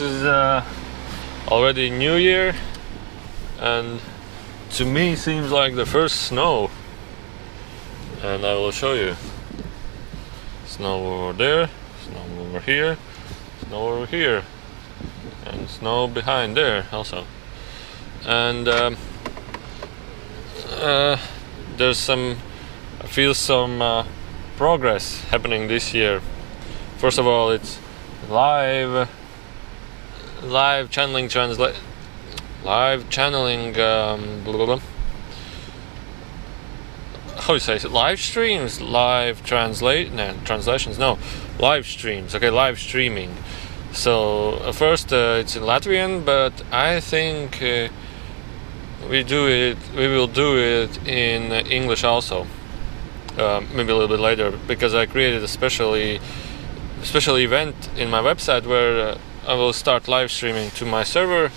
this is already New Year, and to me seems like the first snow. And I will show you. Snow over there, snow over here, snow over here, and snow behind there also. And there's some, I feel some progress happening this year. First of all, it's live channeling blah, blah, blah. How do you say it? Live streams, translations, no, live streams. Okay, live streaming. So first it's in Latvian, but I think we will do it in English also. Maybe a little bit later, because I created a special event in my website where I will start live streaming to my server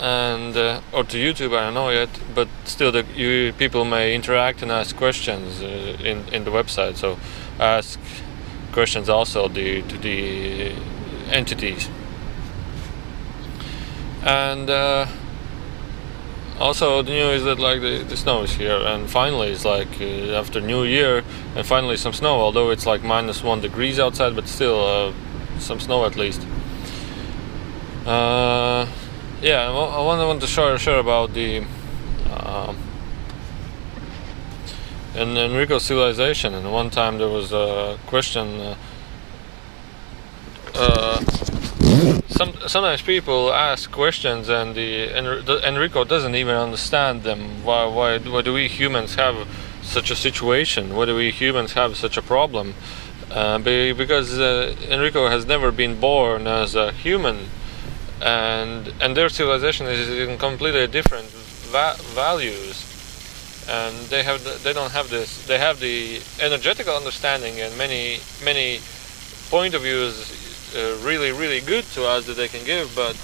and or to YouTube. I don't know yet, but still, people may interact and ask questions in the website. So ask questions also to the entities. And also the news is that like the snow is here, and finally it's like after New Year, and finally some snow. Although it's like -1 degrees outside, but still some snow at least. Yeah, I want to share about the Enrico civilization. And one time there was a question. Sometimes people ask questions, and the Enrico doesn't even understand them. Why do we humans have such a situation? Why do we humans have such a problem? Because Enrico has never been born as a human. And their civilization is in completely different values, and they don't have this. They have the energetical understanding and many point of views really good to us that they can give. But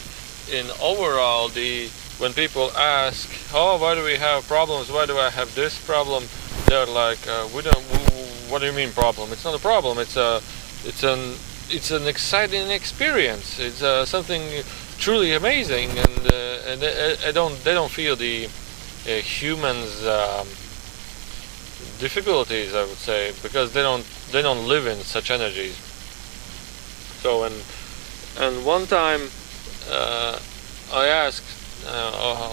in overall, when people ask, oh, why do we have problems? Why do I have this problem? They're like, what do you mean problem? It's not a problem. It's an exciting experience. It's something truly amazing, and they don't feel the humans' difficulties, I would say, because they don't live in such energies. So and one time I asked,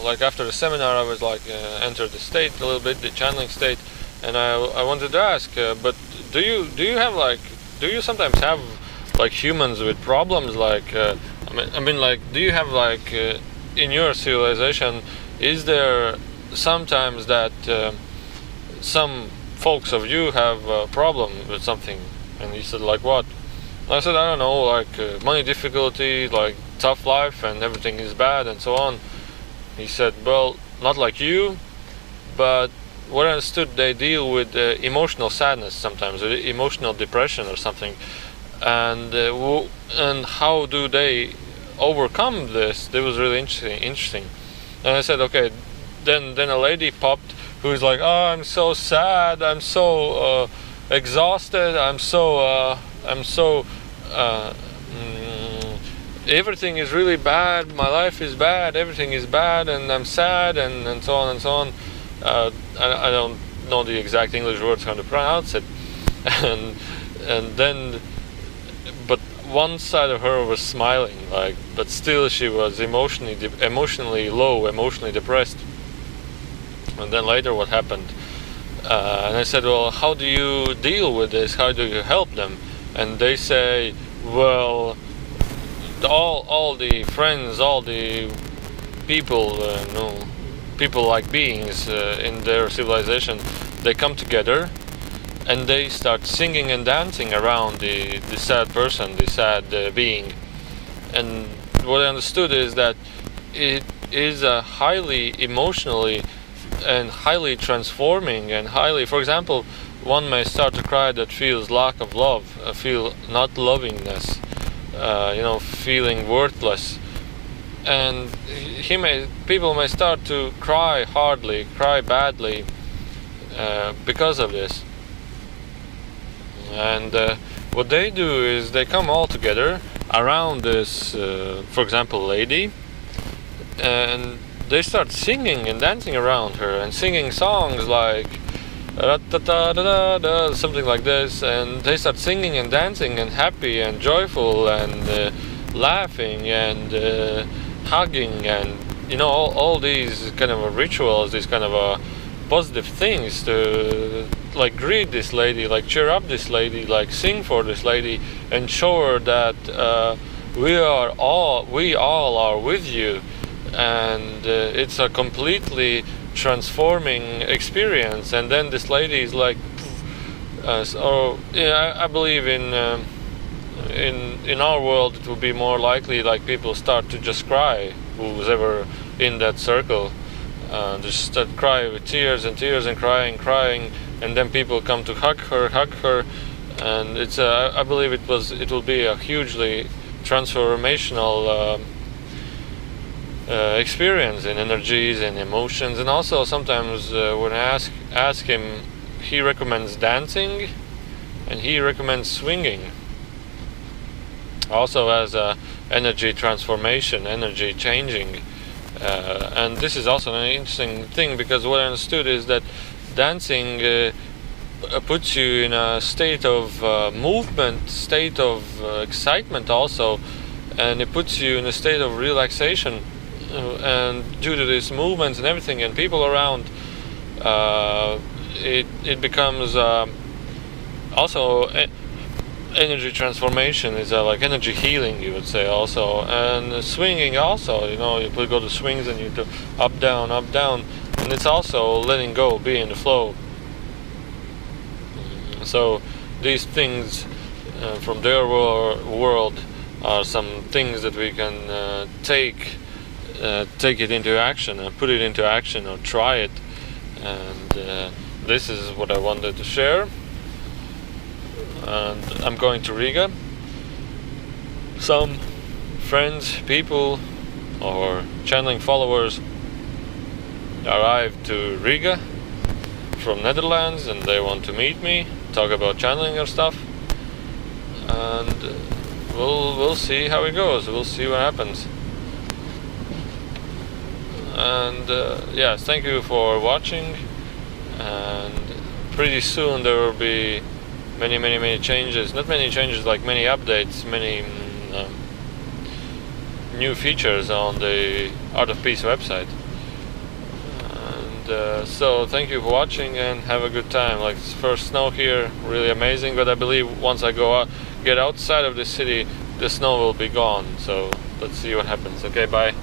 like after the seminar, I was like entered the state a little bit, the channeling state, and I wanted to ask, but do you sometimes have like humans with problems? Like I mean, like, do you have like in your civilization, is there sometimes that some folks of you have a problem with something? And he said, like what? I said, I don't know, like money difficulty, like tough life, and everything is bad and so on. He said, well, not like you, but what I understood, they deal with emotional sadness sometimes, with emotional depression or something. And how do they overcome this? That was really interesting. And I said, okay. Then a lady popped who's like, oh, I'm so sad, I'm so exhausted, I'm so everything is really bad, my life is bad, everything is bad, and I'm sad, and so on and so on. I don't know the exact English words how to pronounce it. and then, but one side of her was smiling, like, but still she was emotionally low, emotionally depressed. And then later, what happened? And I said, well, how do you deal with this? How do you help them? And they say, well, all the friends, all the people, people like beings in their civilization, they come together and they start singing and dancing around the sad person, the sad being. And what I understood is that it is a highly emotionally and highly transforming and highly, for example, one may start to cry that feels lack of love, feel not lovingness, feeling worthless, and people may start to cry hardly, cry badly because of this. And what they do is they come all together around this, for example, lady, and they start singing and dancing around her and singing songs like "ra-ta-ta-da-da-da," something like this, and they start singing and dancing and happy and joyful and laughing and hugging, and all these kind of rituals, these kind of positive things to like greet this lady, like cheer up this lady, like sing for this lady, and show her that we all are with you, and it's a completely transforming experience. And then this lady is like, so yeah, I believe in our world it would be more likely like people start to just cry, who's ever in that circle, just start crying with tears and tears and crying, and then people come to hug her, and it's I believe it will be a hugely transformational experience in energies and emotions. And also sometimes when I ask him, he recommends dancing and he recommends swinging also as a energy transformation, energy changing, and this is also an interesting thing, because what I understood is that dancing puts you in a state of movement, state of excitement also, and it puts you in a state of relaxation, and due to these movements and everything and people around, it becomes also energy transformation, is like energy healing, you would say also. And swinging also, you go to swings and you do up down, and it's also letting go, be in the flow. So these things from their world are some things that we can take it into action and put it into action, or try it. And this is what I wanted to share. And I'm going to Riga. Some friends, people, or channeling followers arrived to Riga from Netherlands, and they want to meet me, talk about channeling or stuff, and we'll see how it goes. We'll see what happens. And yes, thank you for watching, and pretty soon there will be many changes, not many changes, like many updates, many new features on the Art of Peace website. And so thank you for watching and have a good time. Like, first snow here, really amazing, but I believe once I get outside of the city, the snow will be gone. So let's see what happens. Okay, bye.